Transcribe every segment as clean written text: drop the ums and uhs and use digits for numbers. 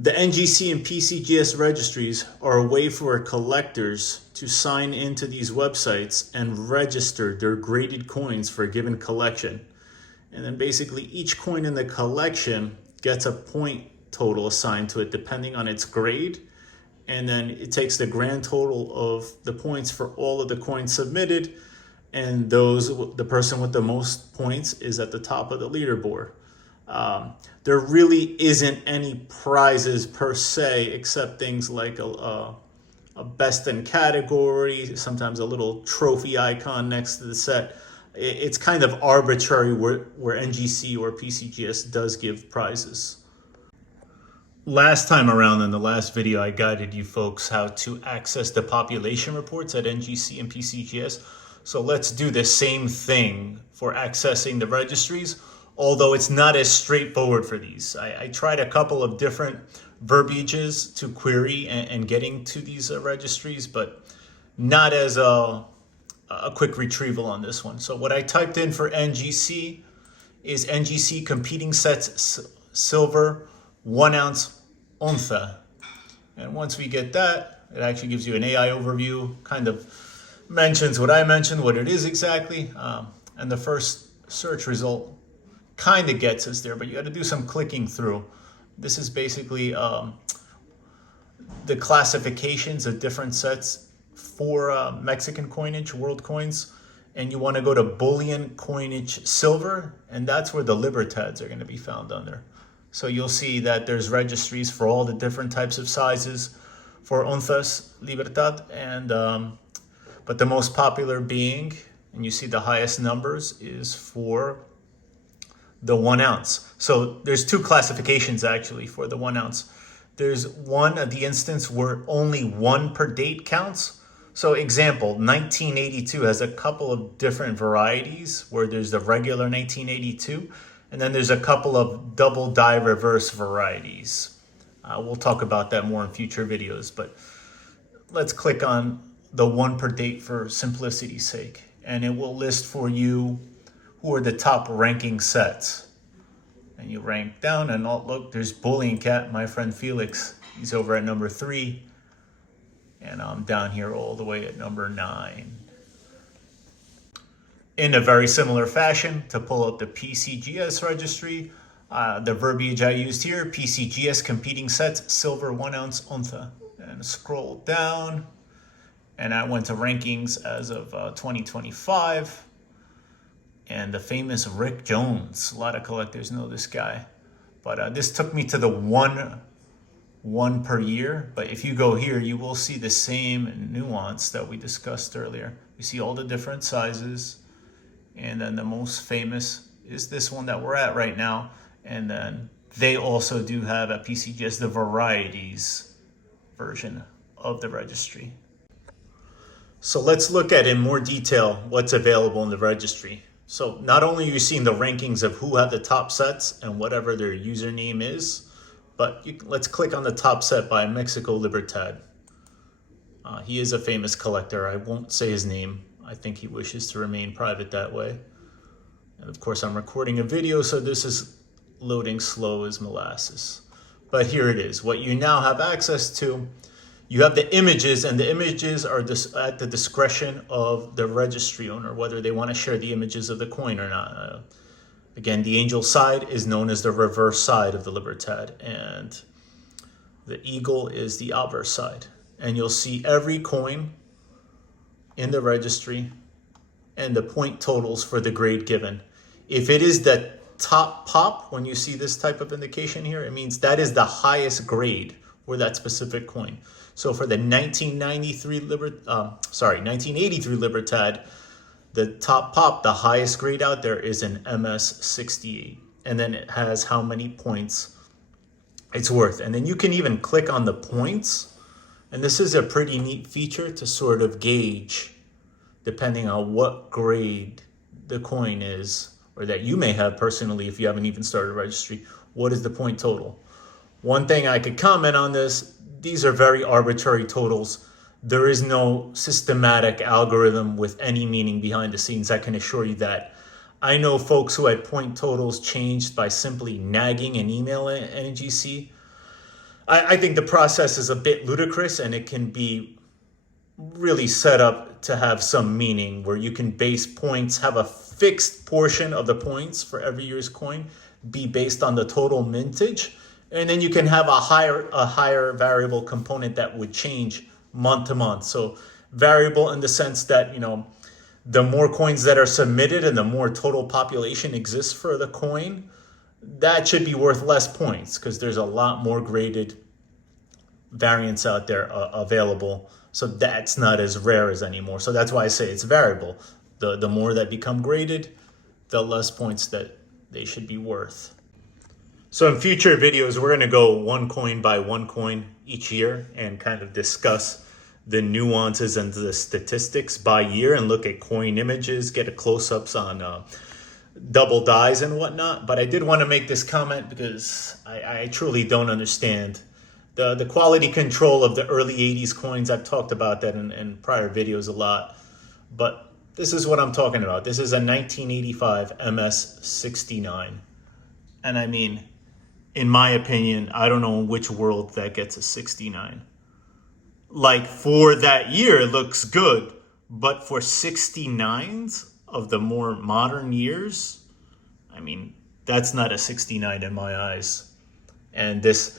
The NGC and PCGS registries are a way for collectors to sign into these websites and register their graded coins for a given collection. And then basically each coin in the collection gets a point total assigned to it depending on its grade. And then it takes the grand total of the points for all of the coins submitted. And the person with the most points is at the top of the leaderboard. There really isn't any prizes per se, except things like a best in category, sometimes a little trophy icon next to the set. It's kind of arbitrary where NGC or PCGS does give prizes. Last time around in the last video, I guided you folks how to access the population reports at NGC and PCGS. So let's do the same thing for accessing the registries, although it's not as straightforward for these. I tried a couple of different verbiages to query and getting to these registries, but not as a quick retrieval on this one. So what I typed in for NGC is NGC competing sets silver 1oz onza. And once we get that, it actually gives you an AI overview, kind of mentions what I mentioned, what it is exactly. And the first search result kind of gets us there, but you got to do some clicking through. This is basically the classifications of different sets for Mexican coinage, world coins, and you want to go to bullion coinage silver, and that's where the Libertads are going to be found under. So you'll see that there's registries for all the different types of sizes for onzas Libertad, and but the most popular being, and you see the highest numbers, is for the 1 ounce. So there's two classifications actually for the 1 ounce. There's one of the instance where only one per date counts. So example, 1982 has a couple of different varieties where there's the regular 1982, and then there's a couple of double die reverse varieties. We'll talk about that more in future videos, but let's click on the one per date for simplicity's sake, and it will list for you who are the top ranking sets. And you rank down, and look, there's Bullion Cat, my friend Felix. He's over at number 3. And I'm down here all the way at number 9. In a very similar fashion, to pull up the PCGS registry, the verbiage I used here, PCGS competing sets, silver 1oz onza. And scroll down, and I went to rankings as of 2025. And the famous Rick Jones. A lot of collectors know this guy. But this took me to the one per year. But if you go here, you will see the same nuance that we discussed earlier. You see all the different sizes. And then the most famous is this one that we're at right now. And then they also do have at PCGS the Varieties version of the registry. So let's look at in more detail what's available in the registry. So not only are you seeing the rankings of who have the top sets and whatever their username is, but let's click on the top set by Mexico Libertad. He is a famous collector. I won't say his name. I think he wishes to remain private that way. And of course, I'm recording a video, so this is loading slow as molasses. But here it is. What you now have access to, you have the images, and the images are at the discretion of the registry owner, whether they want to share the images of the coin or not. Again, the angel side is known as the reverse side of the Libertad, and the eagle is the obverse side. And you'll see every coin in the registry and the point totals for the grade given. If it is the top pop, when you see this type of indication here, it means that is the highest grade for that specific coin. So for the 1983 1983 Libertad, the top pop, the highest grade out there is an MS68. And then it has how many points it's worth. And then you can even click on the points. And this is a pretty neat feature to sort of gauge, depending on what grade the coin is, or that you may have personally if you haven't even started a registry, what is the point total? One thing I could comment on this, these are very arbitrary totals. There is no systematic algorithm with any meaning behind the scenes. I can assure you that. I know folks who had point totals changed by simply nagging an email at NGC. I think the process is a bit ludicrous, and it can be really set up to have some meaning where you can base points, have a fixed portion of the points for every year's coin be based on the total mintage. And then you can have a higher variable component that would change month to month. So variable in the sense that, the more coins that are submitted and the more total population exists for the coin, that should be worth less points because there's a lot more graded variants out there available. So that's not as rare as anymore. So that's why I say it's variable. The more that become graded, the less points that they should be worth. So in future videos, we're going to go one coin by one coin each year and kind of discuss the nuances and the statistics by year and look at coin images, get a close-ups on double dies and whatnot. But I did want to make this comment because I truly don't understand the quality control of the early 80s coins. I've talked about that in prior videos a lot, but this is what I'm talking about. This is a 1985 MS69. And I mean, in my opinion, I don't know in which world that gets a 69. Like for that year, it looks good, but for 69s of the more modern years, I mean, that's not a 69 in my eyes. And this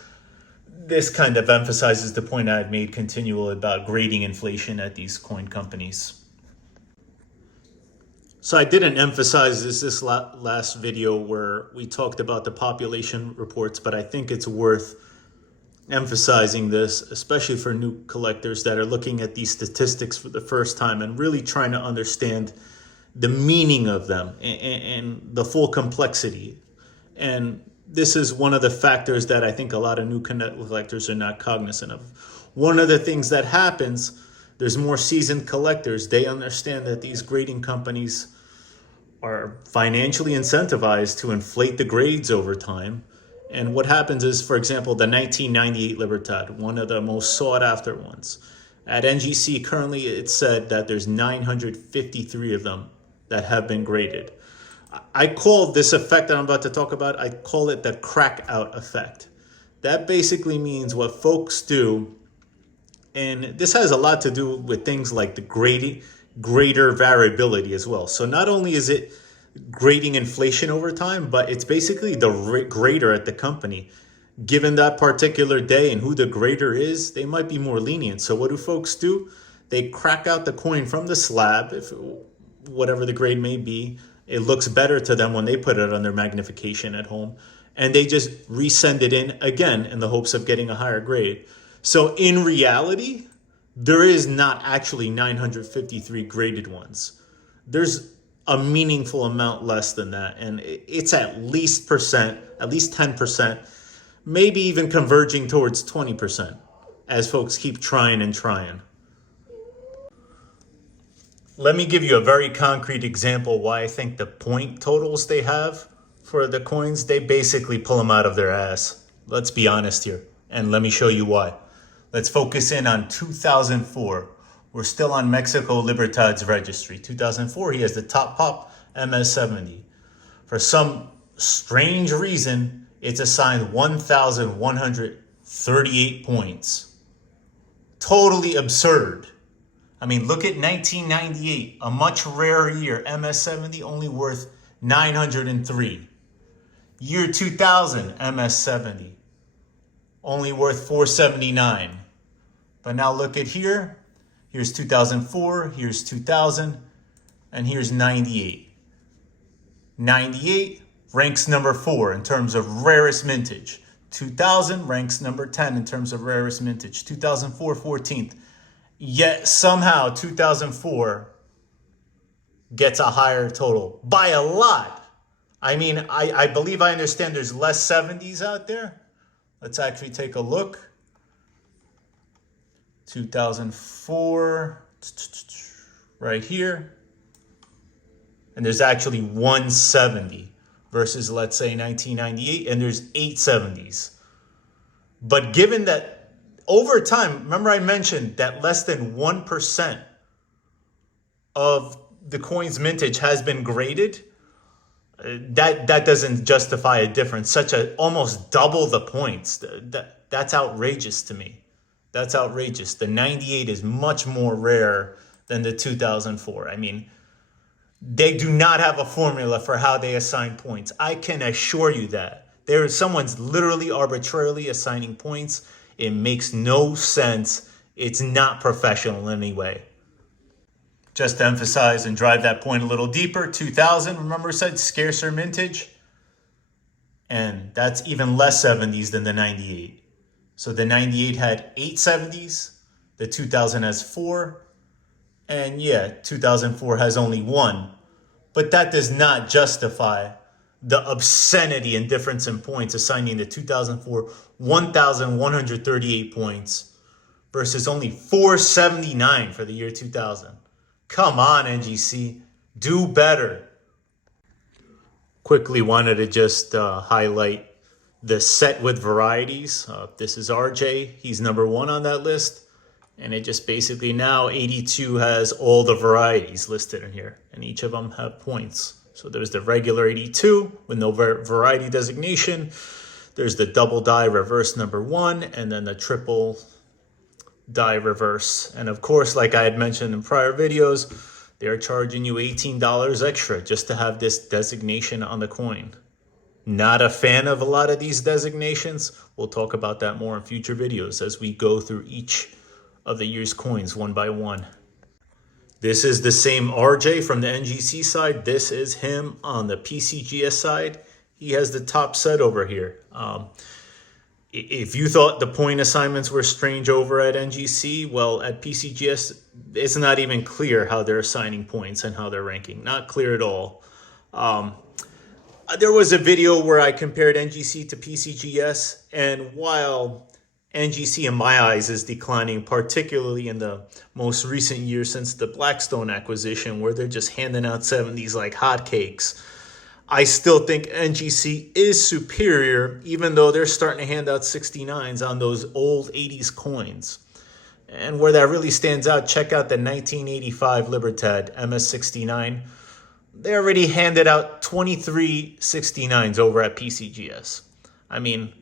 kind of emphasizes the point I've made continually about grading inflation at these coin companies. So I didn't emphasize this last video where we talked about the population reports, but I think it's worth emphasizing this, especially for new collectors that are looking at these statistics for the first time and really trying to understand the meaning of them and the full complexity. And this is one of the factors that I think a lot of new collectors are not cognizant of. One of the things that happens, there's more seasoned collectors. They understand that these grading companies are financially incentivized to inflate the grades over time. And what happens is, for example, the 1998 Libertad, one of the most sought after ones. At NGC, currently it's said that there's 953 of them that have been graded. I call this effect that I'm about to talk about, I call it the crack out effect. That basically means what folks do, and this has a lot to do with things like the greater variability as well. So not only is it grading inflation over time, but it's basically the grader at the company. Given that particular day and who the grader is, they might be more lenient. So what do folks do? They crack out the coin from the slab, if whatever the grade may be. It looks better to them when they put it under magnification at home. And they just resend it in again in the hopes of getting a higher grade. So in reality, there is not actually 953 graded ones. There's a meaningful amount less than that. And it's at least 10%, maybe even converging towards 20% as folks keep trying and trying. Let me give you a very concrete example why I think the point totals they have for the coins, they basically pull them out of their ass. Let's be honest here. And let me show you why. Let's focus in on 2004. We're still on Mexico Libertads Registry. 2004, he has the top pop MS70. For some strange reason, it's assigned 1,138 points. Totally absurd. I mean, look at 1998, a much rarer year. MS70 only worth 903. Year 2000, MS70 only worth 479. But now look at here. Here's 2004, here's 2000, and here's 98. 98 ranks number 4 in terms of rarest mintage. 2000 ranks number 10 in terms of rarest mintage. 2004, 14th. Yet somehow 2004 gets a higher total by a lot. I mean, I believe I understand there's less 70s out there. Let's actually take a look. 2004, right here. And there's actually 170 versus, let's say, 1998, and there's 870s. But given that over time, remember I mentioned that less than 1% of the coin's mintage has been graded. That doesn't justify a difference. Almost double the points. That's outrageous to me. That's outrageous. The 98 is much more rare than the 2004. I mean, they do not have a formula for how they assign points. I can assure you that. Someone's literally arbitrarily assigning points. It makes no sense. It's not professional in any way. Just to emphasize and drive that point a little deeper, 2000, remember I said scarcer mintage? And that's even less 70s than the 98. So the 98 had 8 70s, the 2000 has 4, and yeah, 2004 has only 1. But that does not justify the obscenity and difference in points assigning the 2004 1,138 points versus only 479 for the year 2000. Come on, NGC, do better. Quickly wanted to just highlight the set with varieties. This is RJ, he's number 1 on that list. And it just basically now 82 has all the varieties listed in here, and each of them have points. So there's the regular 82 with no variety designation. There's the double die reverse number 1, and then the triple die reverse. And of course, like I had mentioned in prior videos, they're charging you $18 extra just to have this designation on the coin. Not a fan of a lot of these designations. We'll talk about that more in future videos as we go through each of the year's coins one by one. This is the same RJ from the NGC side. This is him on the PCGS side. He has the top set over here. If you thought the point assignments were strange over at NGC, well, at PCGS, it's not even clear how they're assigning points and how they're ranking. Not clear at all. There was a video where I compared NGC to PCGS, and while NGC in my eyes is declining, particularly in the most recent years since the Blackstone acquisition, where they're just handing out 70s like hotcakes, I still think NGC is superior, even though they're starting to hand out 69s on those old 80s coins. And where that really stands out, check out the 1985 Libertad MS69. They already handed out 23 69s over at PCGS. I mean,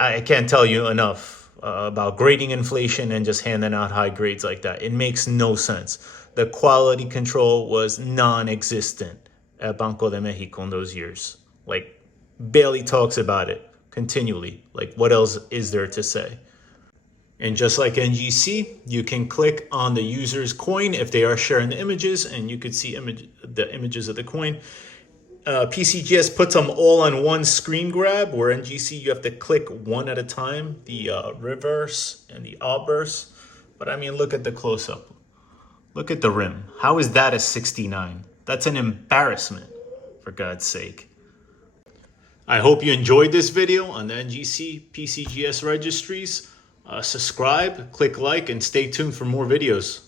I can't tell you enough about grading inflation and just handing out high grades like that. It makes no sense. The quality control was non-existent at Banco de Mexico in those years. Like, barely talks about it continually. Like, what else is there to say? And just like NGC, you can click on the user's coin if they are sharing the images, and you could see the images of the coin. PCGS puts them all on one screen grab, where NGC you have to click one at a time, the reverse and the obverse. But I mean, look at the close-up. Look at the rim. How is that a 69? That's an embarrassment, for God's sake. I hope you enjoyed this video on the NGC PCGS registries. Subscribe, click like, and stay tuned for more videos.